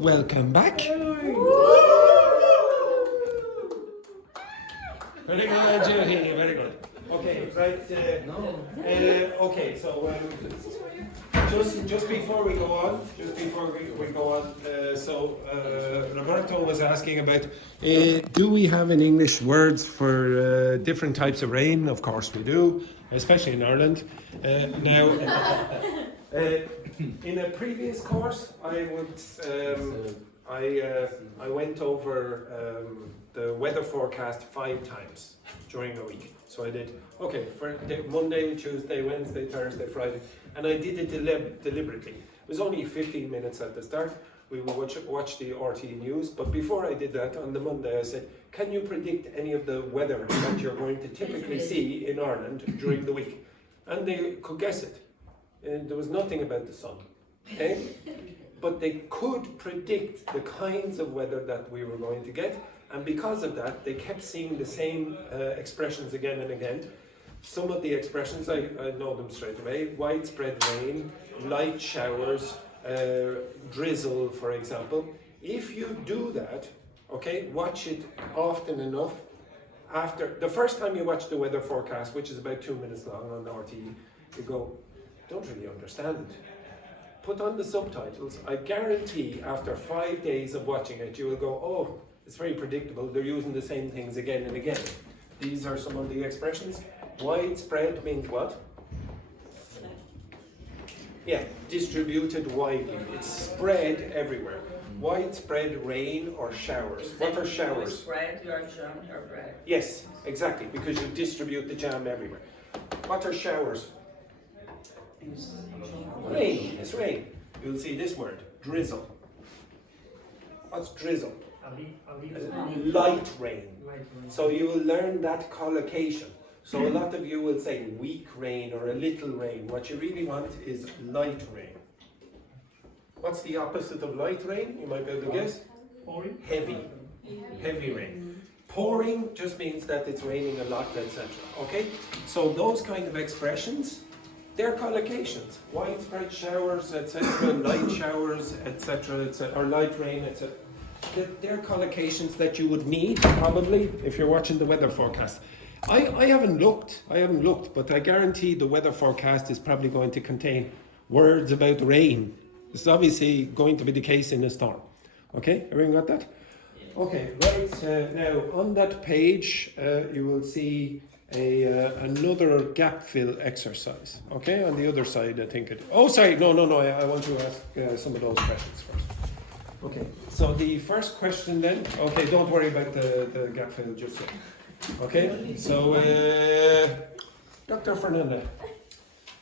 Welcome back. Very good, Judy. Very good. Okay, right. Okay, so just before we go on, Roberto was asking about do we have in English words for different types of rain? Of course we do, especially in Ireland. Now, in a previous course, I went over the weather forecast 5 times during a week. So I did, okay, for Monday, Tuesday, Wednesday, Thursday, Friday, and I did it deliberately. It was only 15 minutes at the start. We would watch the RTE news, but before I did that, on the Monday I said, can you predict any of the weather that you're going to typically see in Ireland during the week? And they could guess it. And there was nothing about the sun, okay? But they could predict the kinds of weather that we were going to get, and because of that, they kept seeing the same expressions again and again. Some of the expressions, I know them straight away: widespread rain, light showers, drizzle, for example. If you do that, okay, watch it often enough. After the first time you watch the weather forecast, which is about 2 minutes long on the RTE, you go, don't really understand it. Put on the subtitles. I guarantee after 5 days of watching it, you will go, oh, it's very predictable. They're using the same things again and again. These are some of the expressions. Widespread means what? Yeah, distributed widely. It's spread everywhere. Widespread rain or showers. What are showers? Spread your jam or bread. Yes, exactly, because you distribute the jam everywhere. What are showers? Rain. It's rain. You'll see this word, drizzle. What's drizzle? Light rain. So you will learn that collocation. So a lot of you will say weak rain or a little rain. What you really want is light rain. What's the opposite of light rain? You might be able to guess. Heavy. Heavy rain. Pouring just means that it's raining a lot, etc. Okay? So those kind of expressions, they're collocations. Widespread showers, etc. Light showers, etc. Or light rain, etc. They're collocations that you would need probably if you're watching the weather forecast. I haven't looked, but I guarantee the weather forecast is probably going to contain words about rain. It's obviously going to be the case in a storm. Okay, everyone got that? Okay, right, now on that page you will see another gap fill exercise. Okay, on the other side I think it... Oh, sorry, no, I want to ask some of those questions first. Okay, so the first question then, okay, don't worry about the gap fill just yet. Okay, so Dr. Fernanda,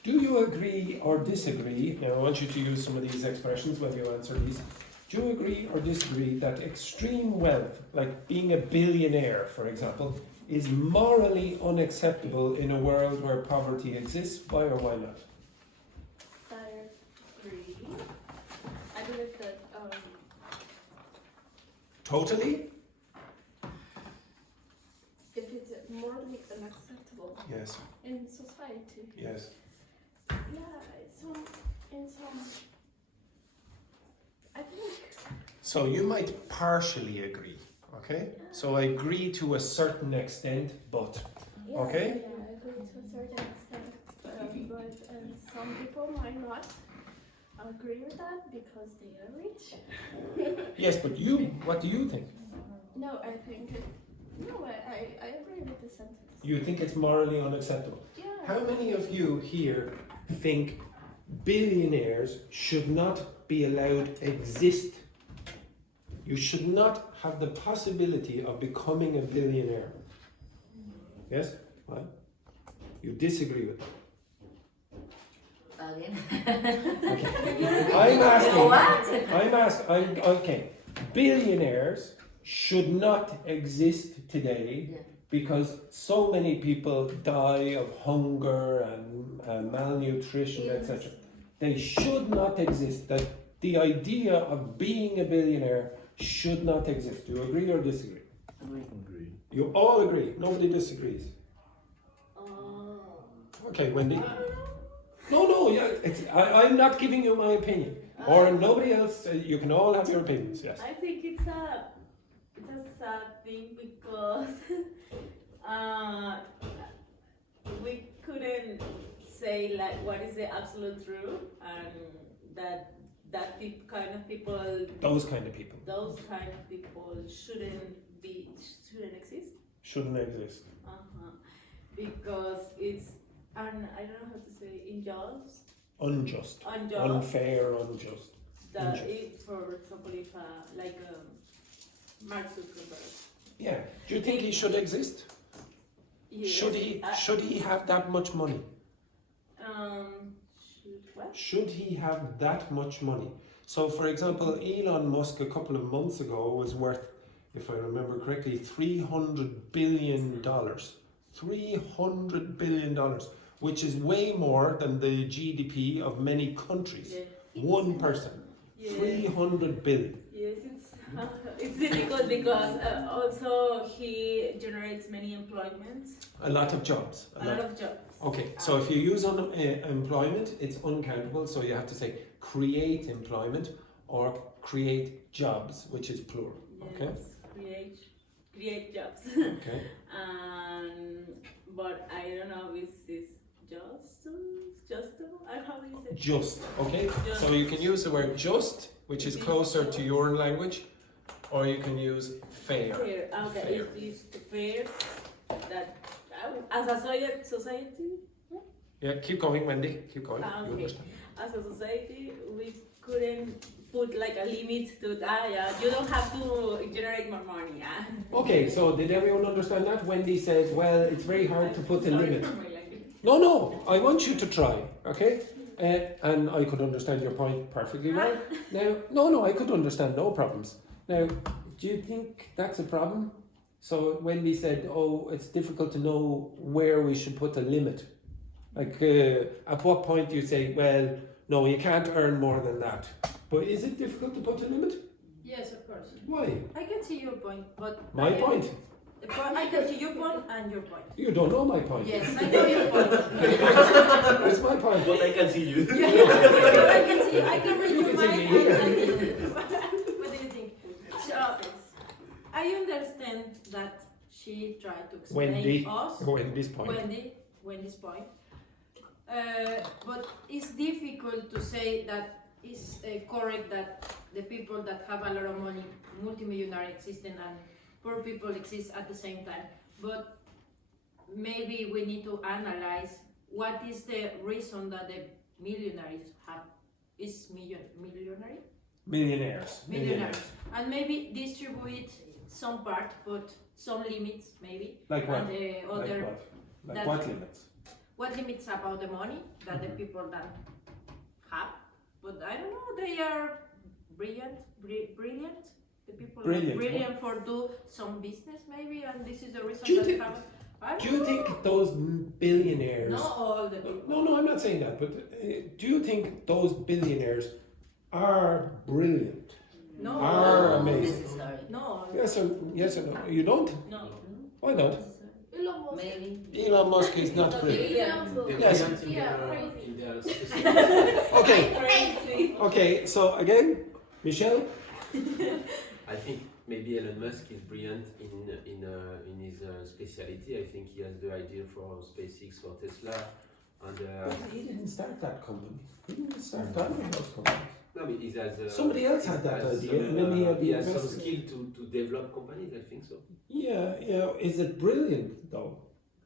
do you agree or disagree, now I want you to use some of these expressions when you answer these, do you agree or disagree that extreme wealth, like being a billionaire for example, is morally unacceptable in a world where poverty exists? Why or why not? I agree. I believe that Totally? if it's morally unacceptable Yes. in society, Yes. in some, I think. So you might partially agree, okay? So I agree to a certain extent, but, Yeah, okay? Yeah, I agree to a certain extent, but some people might not agree with that because they are rich. Yes, but what do you think? No, I think I agree with the sentence. You think it's morally unacceptable? Yeah. How many of you here think billionaires should not be allowed exist? You should not have the possibility of becoming a billionaire. Yes? Why? You disagree with that. Okay. Okay. Billionaires should not exist today because so many people die of hunger and malnutrition, etc. They should not exist. That the idea of being a billionaire should not exist. Do you agree or disagree? I agree. You all agree. Nobody disagrees. Okay, Wendy. No, yeah. I'm not giving you my opinion. Or nobody else, you can all have your opinions, yes. I think it's a sad thing because we couldn't say like what is the absolute truth, and kind of people, Those kind of people shouldn't exist. shouldn't exist. Because it's, and I don't know how to say, Unjust. Unfair, unjust. If, for example, if like Mark Zuckerberg. Yeah. Do you think he should exist? Yes, Should he have that much money? What? Should he have that much money? So, for example, Elon Musk a couple of months ago was worth, if I remember correctly, $300 billion. $300 billion, which is way more than the GDP of many countries. Yeah. One person. Yeah. 300 billion. Yes, it's difficult because also he generates many employments. A lot of jobs. A lot of jobs. Okay, so if you use employment, it's uncountable, so you have to say create employment or create jobs, which is plural. Okay? Yes, create jobs. Okay. But I don't know if it's just, how do you say? Just, okay? Just. So you can use the word just, which is closer to your language, or you can use fair. Fair, okay, Fair. it is fair that as a society, Yeah, keep going, Wendy. Keep going. You okay. understand. As a society, we couldn't put like a limit to that. Yeah, you don't have to generate more money. Yeah. Okay, so did everyone understand that? Wendy said, well, it's very hard to put a Sorry limit. for my language. No, I want you to try, okay? And I could understand your point perfectly well. Now, no, I could understand, no problems. Now, do you think that's a problem? So Wendy said, oh, it's difficult to know where we should put a limit. Like, at what point do you say, well, no, you can't earn more than that. But is it difficult to put a limit? Yes, of course. Why? I can see your point, but My point? I can see your point and your point. You don't know my point. Yes, I know your point. It's my point. But I can see you. I can see. I can read your You can see mind. me here. What do you think? So I understand that she tried to explain us. Wendy's point. Wendy's point. But it's difficult to say that it's correct that the people that have a lot of money, multimillionaire existing, and poor people exist at the same time. But maybe we need to analyze what is the reason that the millionaires have is millionaires, and maybe distribute some part, but some limits maybe. Like what? And the other, Like what limits? what limits about the money that the people that have? But I don't know. They are brilliant. The people Brilliant, are brilliant for do some business maybe, and this is the reason Do you that think- have. I don't Do you know. think those billionaires... Not all the people. No, I'm not saying that, but do you think those billionaires are brilliant? No. Are amazing? Necessary. No. Yes or no? You don't? No. Why not? Elon Musk. Maybe. Elon Musk is not brilliant. Example. Yes. Crazy. Okay, so again, Michelle? I think maybe Elon Musk is brilliant in his speciality. I think he has the idea for SpaceX, for Tesla, and He didn't start that company. He didn't start that those companies. no, but he has. Somebody else had that has idea, some, and then he had the he has some investment. skill to develop companies. I think so. Yeah. Is it brilliant though?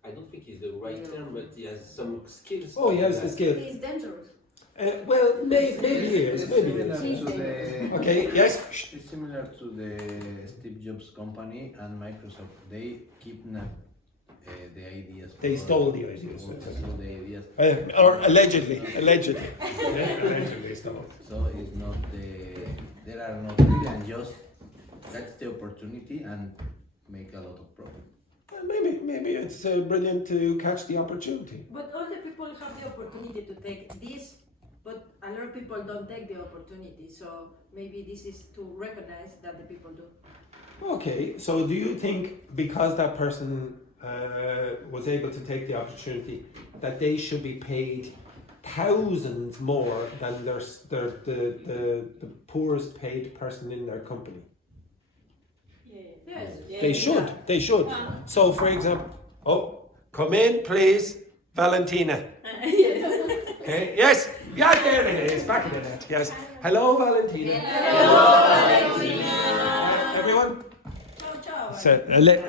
I don't think it's the right term, but he has some skills. Oh, he has the skill. It's dangerous. Well, maybe he is. Maybe he Similar is. to the, Okay, yes. it's similar to the Steve Jobs company and Microsoft. They kidnap the ideas. They stole the ideas. Stole the ideas. Or allegedly. Allegedly stole. So it's not there are no brilliant, just that's the opportunity and make a lot of profit. Maybe it's brilliant to catch the opportunity. But all the people have the opportunity to take this, but a lot of people don't take the opportunity. So maybe this is to recognize that the people do. Okay, so do you think because that person was able to take the opportunity that they should be paid thousands more than the poorest paid person in their company. Yes. They should. So, for example, come in, please, Valentina. Okay, yes, yeah, there it is, back in the net, yes. Hello, Valentina. Hello, Everyone? So,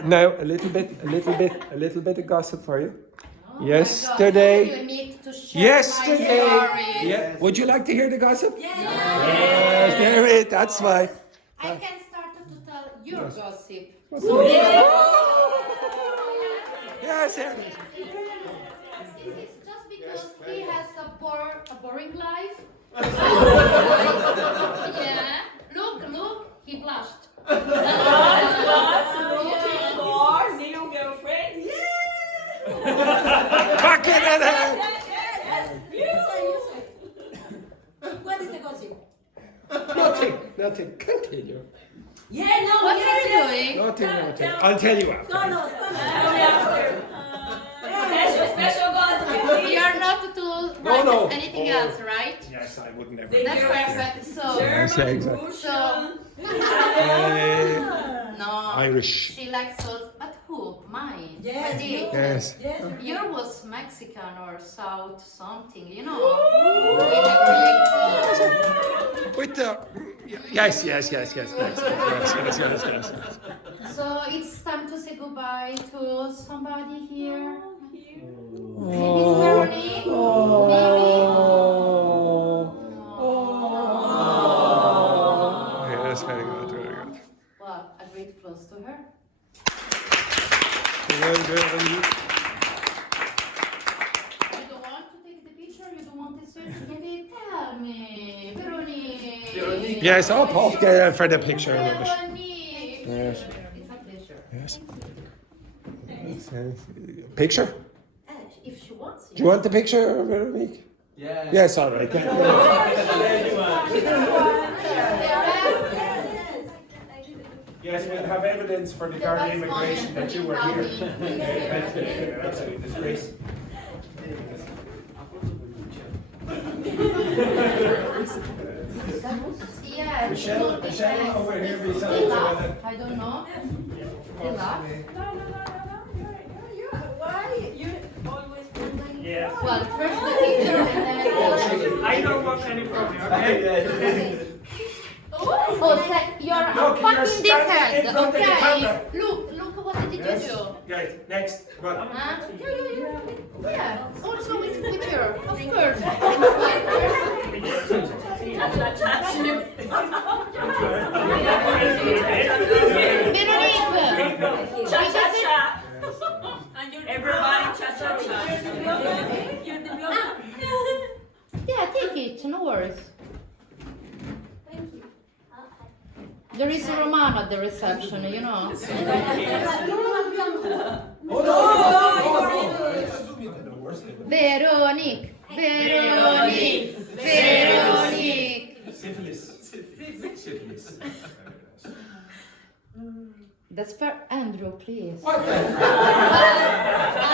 now, a little bit of gossip for you. Yesterday. You need to share Yesterday. my story. Yeah. Would you like to hear the gossip? Yes. Yes, there it. That's why. I can start to tell your gossip. Yes, here it is. Is it just because he has a boring life? Yeah. Look, he blushed. For new girlfriend? Back in it. What is the gossip? Nothing. Continue. Yeah, no, What are you doing? Nothing. I'll tell you after. Special gossip. You're not to write No. anything else, right? Yes, I would never. That's perfect. So, Yes, exactly. no. Irish. She likes salt, but who? Mine. Yes. Véronique. Yes. Yours was Mexican or South something, you know. With the yes. So it's time to say goodbye to somebody here. Maybe it's Oh. Véronique. Yes, very good. Well, I breathe close to her. Good. You don't want to take the picture? You don't want to search? Maybe tell me. Véronique. Yes, I'll pop there for the picture. Véronique. Yes. It's a pleasure. Yes. Picture? If she wants it. Do you want the picture, Veronique? Yeah. Yes, all right. Yes, we'll have evidence for the Garda immigration that you were here. Absolutely disgrace. Yeah, Michelle over here They beside laugh. you. I don't know. They laugh. Why you always Yeah. Well, first the picture and then. I don't want any problem, okay? Oh, you're a Look, you're fucking standing in dickhead. front of the Okay. camera. Look what did you Yes. do? Right, next. Come on. Huh? Yeah. Also with your, of course. Véronique. cha-cha-cha. And you're everybody cha-cha-cha. You're the blogger. Yeah, take it. No worries. Thank you. There is a Romano at the reception, you know. Véronique. Syphilis. That's for Andrew, please. What the?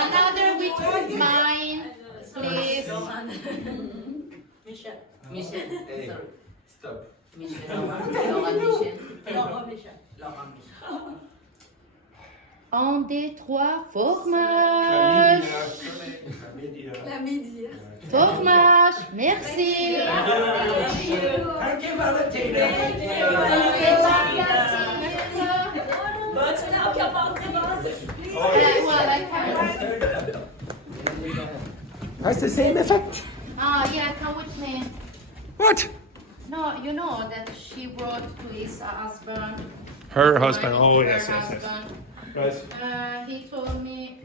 Another with mine, please. Michelle. Hey, stop. Un, deux, trois, fromage. Fromage, merci. Thank you, Valentina. But talk about the gossip. Well, I can't. Has the same effect. Yeah, come with me. What? No, you know that she brought to his husband. Her husband. Oh, Her yes. husband. Right. He told me,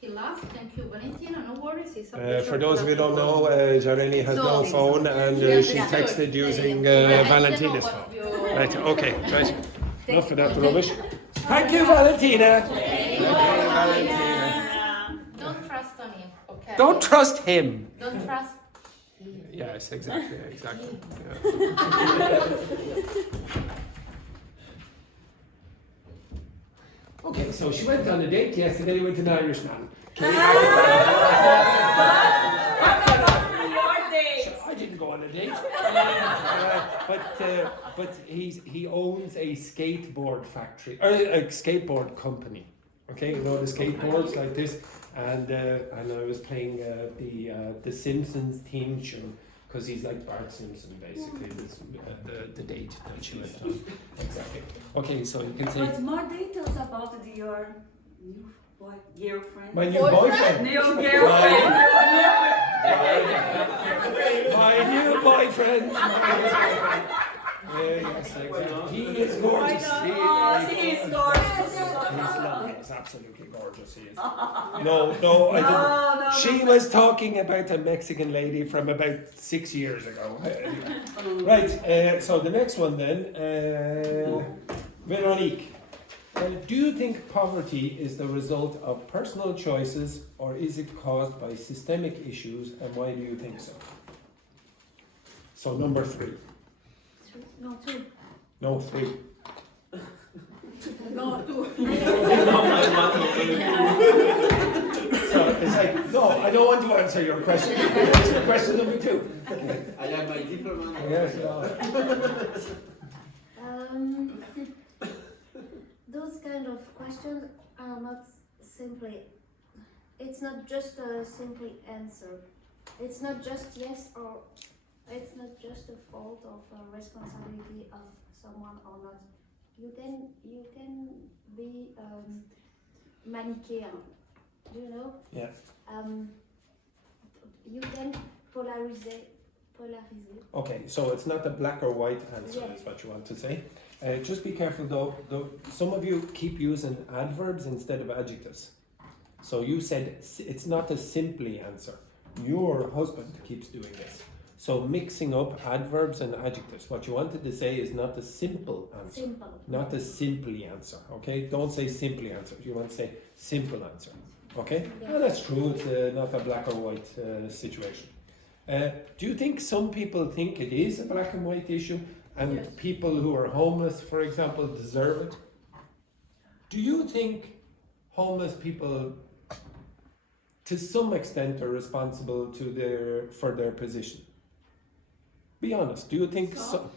he laughed. Thank you, Valentina. No worries. It's a pleasure For those to of you who have don't know, Jareni has no phone and she texted using Valentina's phone. Right, okay, right. Enough of that rubbish. Thank you, Valentina. Don't trust on him, okay? Don't trust him. Don't trust him. Yes, exactly. Yeah. Okay, so she went on a date yesterday with an Irishman. a date. But he owns a skateboard factory, or a skateboard company. Okay, you know the skateboards like this, and I was playing the Simpsons theme tune because he's like Bart Simpson basically. This, the date that she went on. Exactly. Okay, so you can say But more details about your new girlfriend. my new boyfriend. New girlfriend. My new boyfriend. Yes, exactly. He is gorgeous. He is gorgeous. He's lovely. He's absolutely gorgeous. He is. No, I didn't. No, She was talking about a Mexican lady from about 6 years ago. Right. So the next one then, Véronique. Do you think poverty is the result of personal choices, or is it caused by systemic issues, and why do you think so? So number 3. No, 2. No, 3. No, two. So it's like, no, I don't want to answer your question. Answer question number 2. I have my diploma. Yes. Those kind of questions are not simply. It's not just a simple answer. It's not just yes or. It's not just a fault of a responsibility of someone or not. You can be Manichaean. Do you know? Yeah. You can polarize. Okay, so it's not a black or white answer, Yeah. is what you want to say. Just be careful though, some of you keep using adverbs instead of adjectives. So you said it's not a simply answer. Your husband keeps doing this. So mixing up adverbs and adjectives. What you wanted to say is not a simple answer. Simple. Not a simply answer, okay? Don't say simply answer. You want to say simple answer, okay? Yeah. Well, that's true. It's not a black or white situation. Do you think some people think it is a black and white issue, and Yes. people who are homeless, for example, deserve it? Do you think homeless people, to some extent, are responsible for their position? Be honest. Do you think some?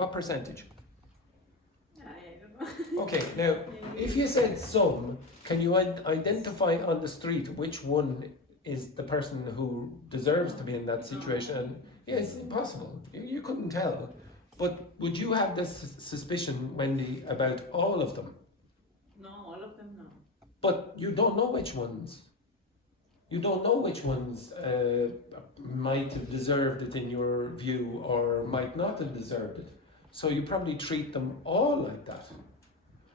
What percentage? I don't know. Okay. Now, if you said some, can you identify on the street which one is the person who deserves to be in that situation? Yes, possible. You couldn't tell. But would you have this suspicion, Wendy, about all of them? No, all of them no. But you don't know which ones. You don't know which ones might have deserved it in your view or might not have deserved it. So you probably treat them all like that.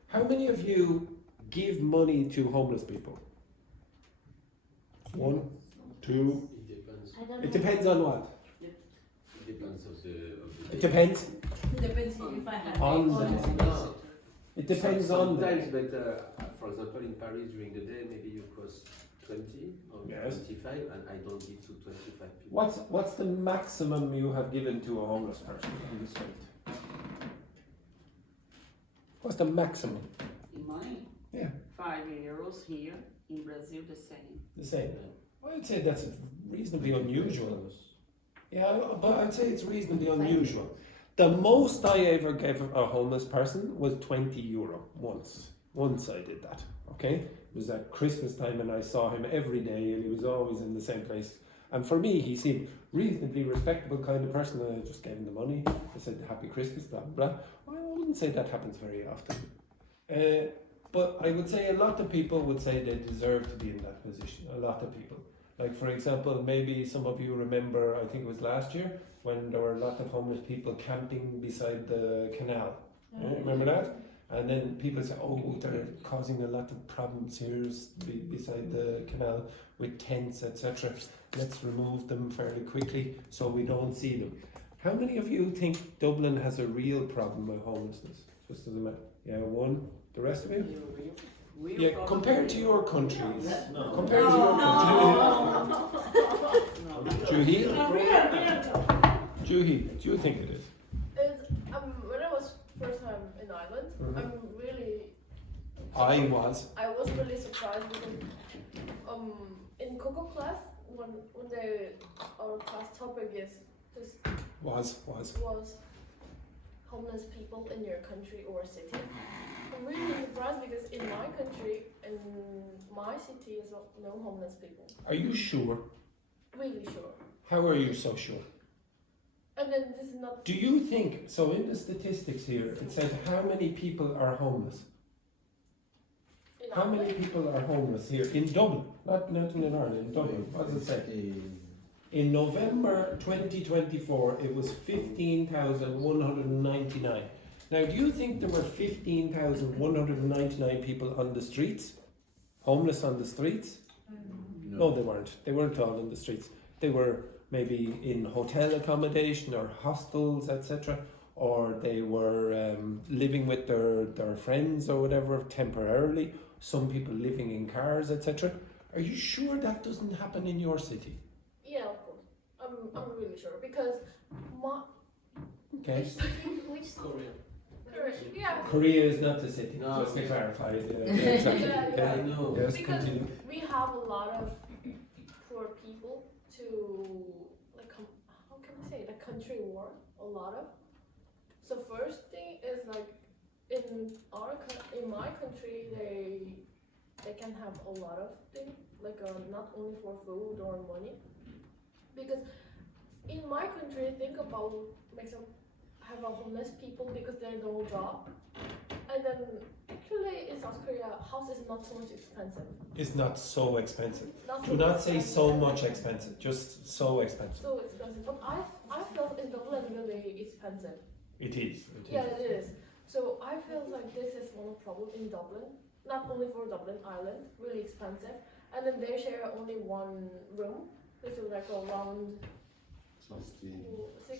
How many of you give money to homeless people? 1, 2. It depends. I don't It know. depends on what? It depends of the It depends Depends if I had on all the. the It depends on the. Sometimes, but for example, in Paris during the day, maybe you cost 20 or Yes. 25, and I don't give to 25 people. What's the maximum you have given to a homeless person on the street? What's the maximum? In money? Yeah. €5 here. In Brazil, the same. The same. I'd say that's reasonably unusual. Yeah, but I'd say it's reasonably unusual. The most I ever gave a homeless person was €20 once. Once I did that. Okay, it was at Christmas time, and I saw him every day, and he was always in the same place. And for me, he seemed reasonably respectable kind of person. And I just gave him the money. I said Happy Christmas, blah blah blah. Well, I wouldn't say that happens very often. But I would say a lot of people would say they deserve to be in that position. A lot of people. Like for example, maybe some of you remember, I think it was last year, when there were a lot of homeless people camping beside the canal. Remember that? And then people say, oh, they're causing a lot of problems here beside the canal with tents, etc. Let's remove them fairly quickly so we don't see them. How many of you think Dublin has a real problem with homelessness? Just as a matter. Yeah, one. The rest of you? Yeah, compared to your countries. Compared to your countries. Juhi? Juhi, do you think it is? When I was first time in Ireland, I was. I was really surprised because in Coco class, when our class topic is just Was. was homeless people in your country or city. I'm really surprised because in my country, in my city, is no homeless people. Are you sure? Really sure. How are you so sure? And then this is not. Do you think, so in the statistics here, it says how many people are homeless? In How many Ireland. people are homeless here in Dublin? Not in Ireland, in Dublin. What does it say? In November 2024, it was 15,199. Now, do you think there were 15,199 people on the streets? Homeless on the streets? No, they weren't. They weren't all in the streets. They were maybe in hotel accommodation or hostels, etc. Or they were living with their friends or whatever temporarily. Some people living in cars, etc. Are you sure that doesn't happen in your city? Yeah, of course. I'm really sure because my. Okay. Which Korea. Correct. Yeah. Korea is not the city, No. just to clarify. Yeah, exactly. Yeah, I know. Yes, Because continue. we have a lot of poor people to like how can I say it? A country war, a lot of. So first thing is like in my country they can have a lot of things like not only for food or money because in my country think about like some have a homeless people because there's no job and then actually in South Korea house is not so much expensive. It's not so expensive. Not Do not say so much expensive, just so expensive. So expensive, but I felt in Dublin really expensive. It is. Yeah, it is. So I feel like this is one of the problem in Dublin. Not only for Dublin, Ireland, really expensive. And then they share only one room. This is like around.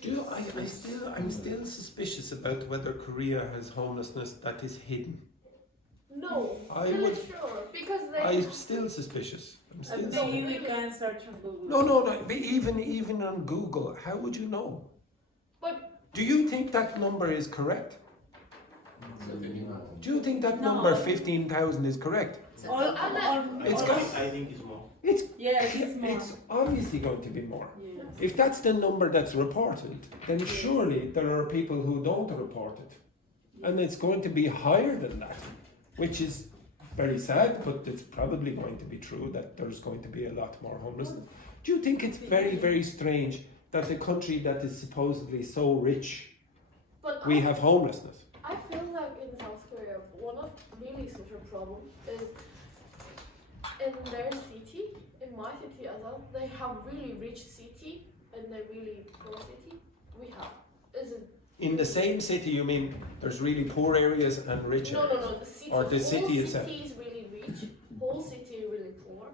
Do you, I'm still suspicious about whether Korea has homelessness that is hidden. No, I really would- sure because they. I'm still suspicious. I'm still And suspicious. maybe we can search on Google. No. But even on Google, how would you know? But Do you think that number is correct? Do you think that number No. 15,000 is correct? It's all, got- I think it's more. It's yeah, it's more. it's obviously going to be more. Yes. If that's the number that's reported, then surely there are people who don't report it. And it's going to be higher than that, which is very sad, but it's probably going to be true that there's going to be a lot more homelessness. Do you think it's very, very strange that the country that is supposedly so rich, but we have homelessness? I feel like in South Korea, one of really social problem is in their city, in my city as well, they have really rich city and they really poor city. We have. Is it? In the same city, you mean there's really poor areas and rich No, areas? no. The city. Or the whole city itself. City is really rich. Whole city really poor.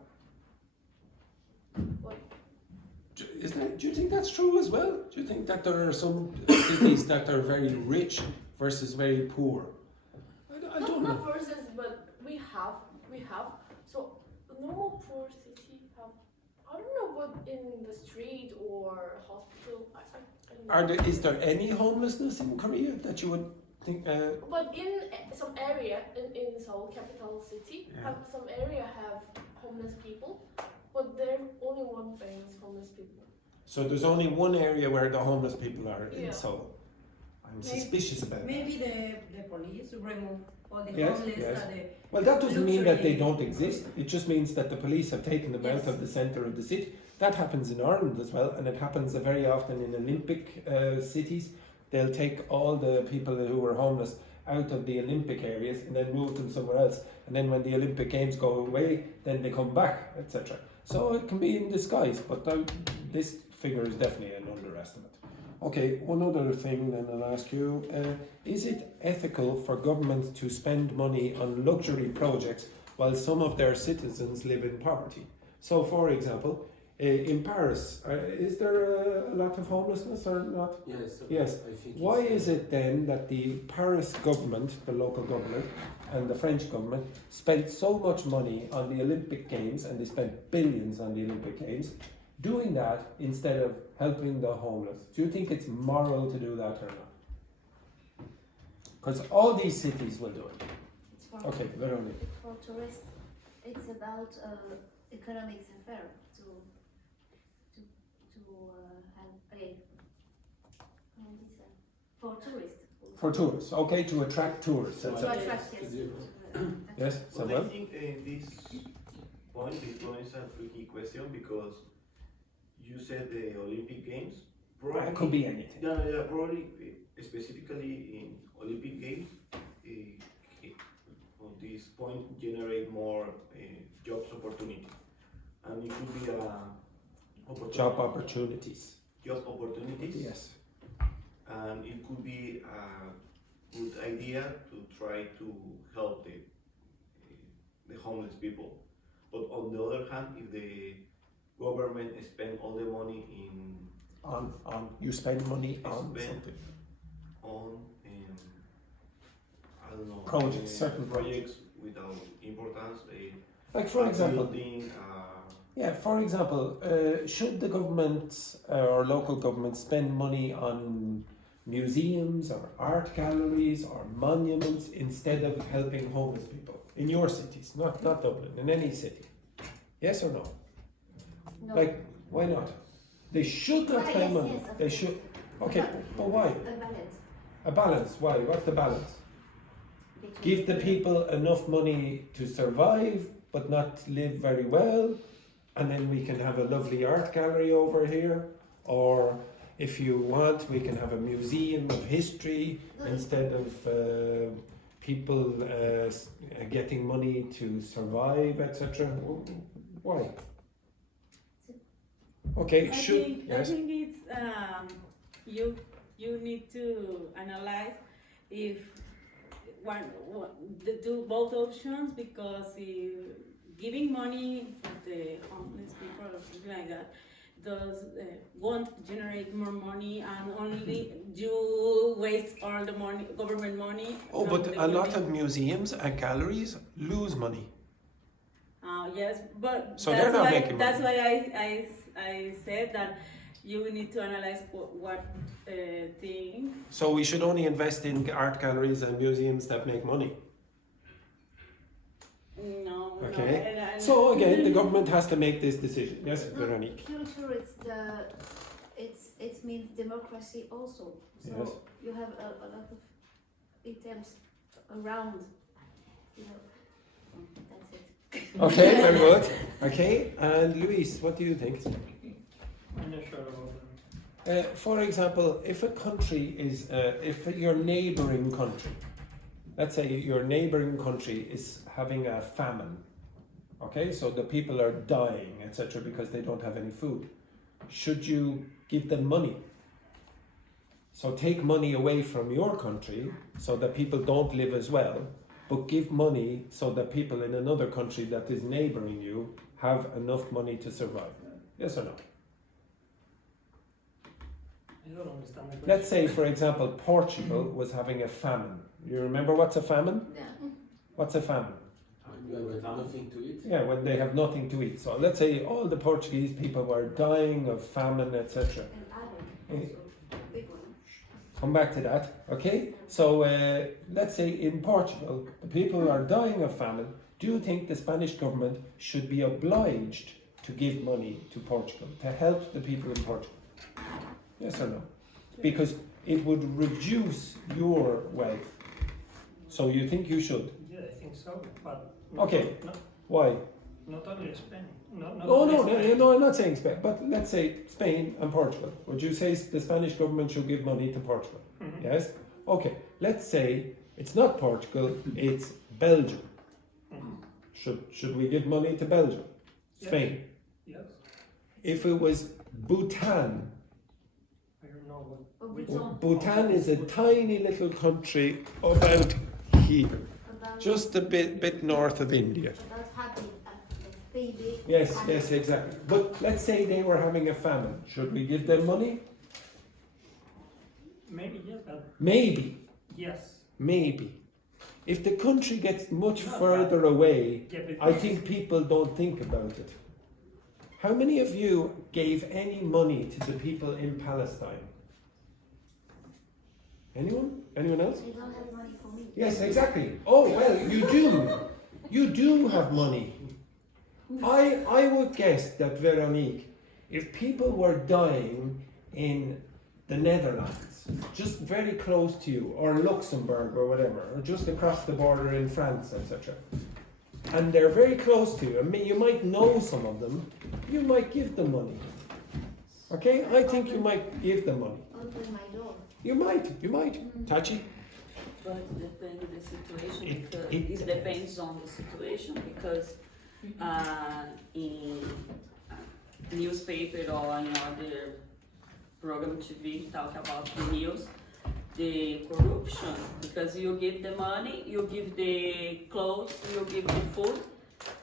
What? Do you think that's true as well? Do you think that there are some cities that are very rich versus very poor? I don't Not know. versus, but we have. So normal poor city have. I don't know, but in the street or hospital. Is there any homelessness in Korea that you would think? But in some area in Seoul, capital city, Yeah. some area have homeless people, but there only one thing is homeless people. So there's only one area where the homeless people are Yeah. in Seoul. I'm suspicious about that. Maybe the police remove all the Yes, homeless yes. and the Well, that doesn't mean that they luxury. don't exist. It just means that the police have taken them out Yes. of the centre of the city. That happens in Ireland as well, and it happens very often in Olympic cities. They'll take all the people who are homeless out of the Olympic areas and then move them somewhere else. And then when the Olympic Games go away, then they come back, etc. So it can be in disguise, but this figure is definitely an underestimate. Okay, one other thing then I'll ask you. Is it ethical for governments to spend money on luxury projects while some of their citizens live in poverty? So, for example, in Paris, is there a lot of homelessness or not? Yes. Yes. I think. Why is it then that the Paris government, the local government, and the French government spent so much money on the Olympic Games, and they spent billions on the Olympic Games, doing that instead of helping the homeless? Do you think it's moral to do that or not? Because all these cities will do it. It's for, Okay, Véronique. it's for tourists. It's about economic affair to for tourists. For tourists, okay, to attract tourists. To Etc. attract, yes. Yes, But I Samuel? think this point is a tricky question because you said the Olympic Games. It could be anything. Yeah, probably specifically in Olympic Games, on this point generate more jobs opportunity, and it could be a Job opportunities. job opportunities. Yes. And it could be a good idea to try to help the homeless people. But on the other hand, if the government spend all the money On you spend money on Spend something. on I don't know Projects, certain projects without importance, Like for example, building, yeah, for example, should the government or local government spend money on museums or art galleries or monuments instead of helping homeless people in your cities, not Dublin, in any city? Yes or no? No. Like, why not? They should not Why, spend yes, money. yes, of They course. should. Okay, but why? A balance. A balance. Why? What's the balance? Between Give the people enough money to survive, but not live very well, and then we can have a lovely art gallery over here. Or if you want, we can have a museum of history instead of people getting money to survive, etc. Why? Okay, I should think, yes. I think it's you need to analyze if both options, because if giving money for the homeless people or something like that won't generate more money, and only you waste all the money, government money. Oh, from but the a lot of building. museums and galleries lose money. Yes, but So that's they're not why making that's money. why I said that you need to analyze what thing. So we should only invest in art galleries and museums that make money. No. Okay. No, and So again, the government has to make this decision. Yes, No, Véronique. culture, it means democracy also. So Yes. you have a lot of items around, you know. That's it. Okay, very good. Okay, and Luis, what do you think? I'm not sure about that. For example, if a country is, if your neighboring country, let's say your neighboring country is having a famine, okay, so the people are dying, etc., because they don't have any food, should you give them money? So take money away from your country so that people don't live as well, but give money so that people in another country that is neighboring you have enough money to survive. Yes or no? I don't understand the question. Let's say, for example, Portugal was having a famine. You remember what's a famine? Yeah. What's a famine? You have nothing to eat. Yeah, when they have nothing to eat. So let's say all the Portuguese people were dying of famine, etc. And Adam also, big one. Come back to that, okay? So let's say in Portugal, the people are dying of famine. Do you think the Spanish government should be obliged to give money to Portugal to help the people in Portugal? Yes or no? Because it would reduce your wealth. So you think you should? Yeah, I think so. But not, Okay. Not, Why? not only Spain. Not Oh only no, Spain. no, I'm not saying Spain, but let's say Spain and Portugal. Would you say the Spanish government should give money to Portugal? Mhm. Yes? Okay, let's say it's not Portugal, it's Belgium. Mhm. Should we give money to Belgium? Yes. Spain? Yes. If it was Bhutan, I don't know what. Oh, which Bhutan. Bhutan is a tiny little country about here, About, just a bit north of India. about having a baby. Yes, yes, exactly. But let's say they were having a famine. Should we give them money? Maybe yes, but Maybe. yes. Maybe. If the country gets much No, further away, Yeah, but I think people don't think about it. How many of you gave any money to the people in Palestine? Anyone? Anyone else? They don't have money for me. Yes, exactly. Oh, well, you do. You do have money. I would guess that, Véronique, if people were dying in the Netherlands, just very close to you, or Luxembourg or whatever, or just across the border in France, etc., and they're very close to you, I mean, you might know some of them, you might give them money. Okay? I think you might give them money. Open my door. You might. Tachi? But it depends on the situation, It because it depends on the situation, because in newspaper or in other program TV talk about the news, the corruption, because you give the money, you give the clothes, you give the food,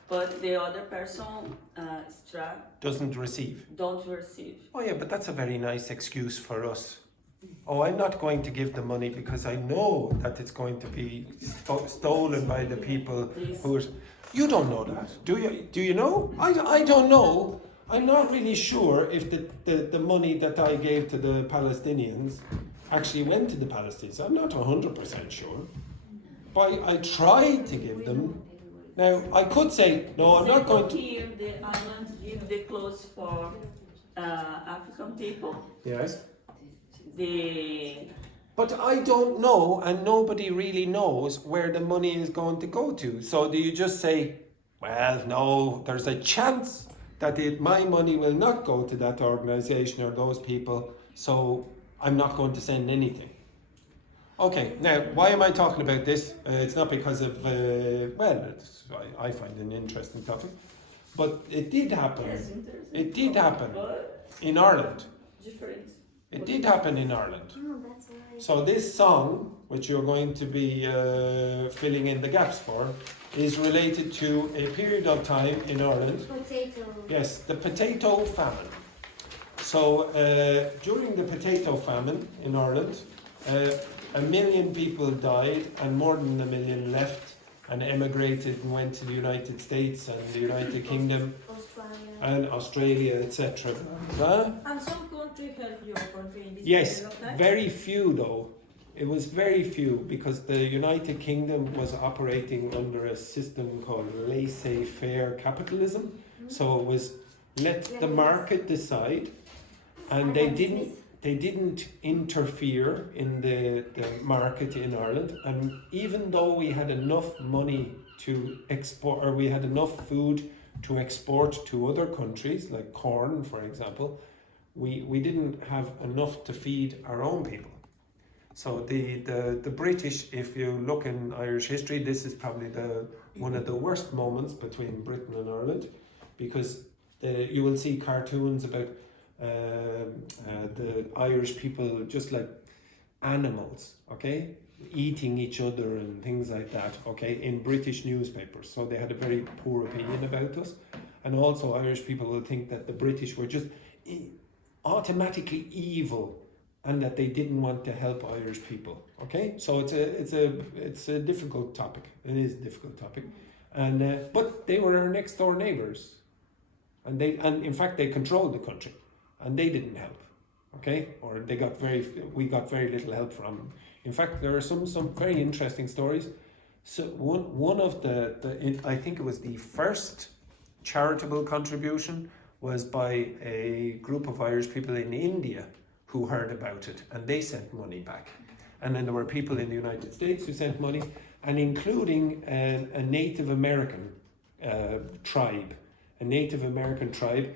but the other person Doesn't receive. don't receive. Oh yeah, but that's a very nice excuse for us. Oh, I'm not going to give the money because I know that it's going to be stolen by the people who are... You don't know that, do you? Do you know? I don't know. I'm not really sure if the money that I gave to the Palestinians actually went to the Palestinians. I'm not 100% sure. But I tried to give them. Now, I could say, no, I'm not going to... Here, the island give the clothes for African people. Yes. But I don't know, and nobody really knows where the money is going to go to. So do you just say, well, no, there's a chance that my money will not go to that organization or those people, so I'm not going to send anything. Okay, now, why am I talking about this? It's not because of, I find it an interesting topic, but it did happen. yes, interesting. It did happen But in Ireland. different. It did happen in Ireland. Oh, that's right. So this song, which you're going to be filling in the gaps for, is related to a period of time in Ireland. Potato. Yes, the potato famine. So during the potato famine in Ireland, 1 million people died and more than 1 million left and emigrated and went to the United States and the United Kingdom Australia. and Australia, etc. And some country help your country in this Yes, period of time? very few though. It was very few because the United Kingdom was operating under a system called laissez-faire capitalism. So it was let the market decide, and they didn't interfere in the market in Ireland. And even though we had enough money to export, or we had enough food to export to other countries, like corn, for example, we didn't have enough to feed our own people. So the British, if you look in Irish history, this is probably one of the worst moments between Britain and Ireland, because you will see cartoons about the Irish people just like animals, okay, eating each other and things like that, okay, in British newspapers. So they had a very poor opinion about us, and also Irish people will think that the British were just automatically evil and that they didn't want to help Irish people. Okay, so it's a difficult topic. It is a difficult topic, and but they were our next door neighbours, and in fact they controlled the country, and they didn't help. Okay, or we got very little help from them. In fact, there are some very interesting stories. So one of I think it was the first charitable contribution was by a group of Irish people in India who heard about it, and they sent money back. And then there were people in the United States who sent money, and including a Native American tribe. A Native American tribe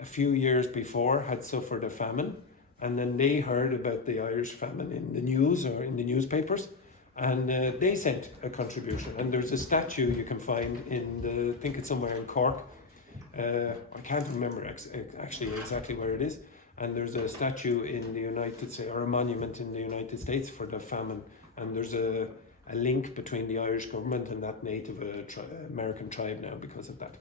a few years before had suffered a famine, and then they heard about the Irish famine in the news or in the newspapers, and they sent a contribution. And there's a statue you can find I think it's somewhere in Cork. I can't remember actually exactly where it is. And there's a statue in the United States, or a monument in the United States for the famine. And there's a link between the Irish government and that Native American tribe now because of that.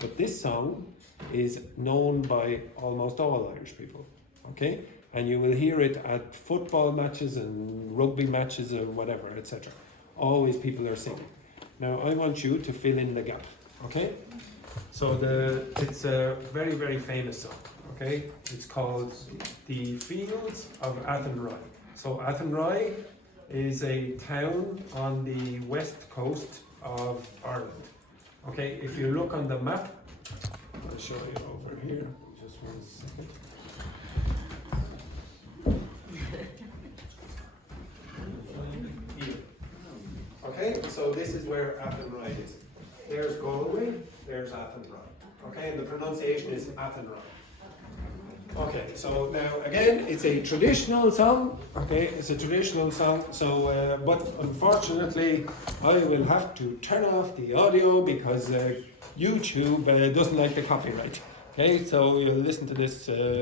But this song is known by almost all Irish people, okay? And you will hear it at football matches and rugby matches or whatever, etc. Always people are singing. Now I want you to fill in the gap, okay? So it's a very, very famous song. Okay, it's called the Fields of Athenry. So Athenry is a town on the west coast of Ireland. Okay, if you look on the map, I'll show you over here. Just Okay, so this is where Athenry is. There's Galway, there's Athenry. Okay, and the pronunciation is Athenry. Okay, so now again, it's a traditional song. Okay, it's a traditional song. So, but unfortunately, I will have to turn off the audio because YouTube doesn't like the copyright. Okay, so you'll listen to this.